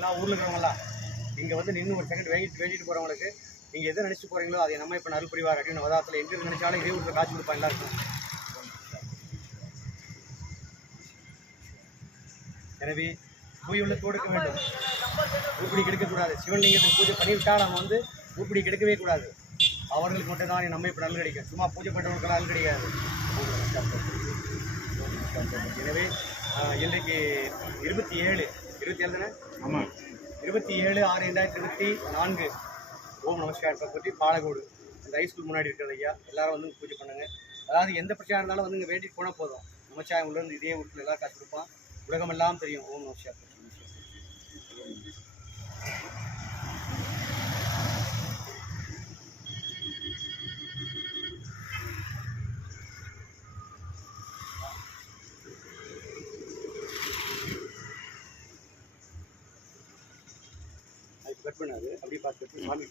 எல்லா ஊரில் இருக்கிறவங்களாம் இங்கே வந்து நின்று ஒரு செகண்ட் வேண்டிட்டு போகிறவங்களுக்கு நீங்கள் எதை நினச்சிட்டு போகிறீங்களோ அதை நம்ம இப்போ அருள் புரிவார் அப்படின்னு வதாத்தில் எங்கே நினைச்சாலும் இதே ஊரில் காட்சி கொடுப்பாங்க எல்லாருக்கும். எனவே தூய் உள்ளத்தோடு இருக்க வேண்டும். ஊர்படி கெடுக்கக்கூடாது. சிவலிங்கத்துக்கு பூஜை பண்ணிவிட்டால் நம்ம வந்து ஊர்படி கெடுக்கவே கூடாது. அவர்களுக்கு மட்டும்தான் நம்ம இப்போ நல்ல கிடைக்கும். சும்மா பூஜை பண்ணுறவங்களுக்கு நல்ல கிடையாது. எனவே இன்றைக்கு 27 தானே? ஆமாம், 27/6/2024 ஓம் நமஸ்கார் பற்றி பாலகோடு இந்த ஹைஸ்கூல் முன்னாடி இருக்கிறது ஐயா. எல்லாரும் வந்து பூஜை பண்ணுங்க. அதாவது எந்த பிரச்சனை இருந்தாலும் வந்து இங்கே வேண்டிட்டு போனால் போதும். நமச்சாயம் உள்ள இருந்து இதே ஊருக்கு எல்லாரும் காசு கொடுப்பான். உலகமெல்லாம் தெரியும். ஓம் நமஸ்கார். கட் பண்ணாது அப்படியே பார்த்து சாமி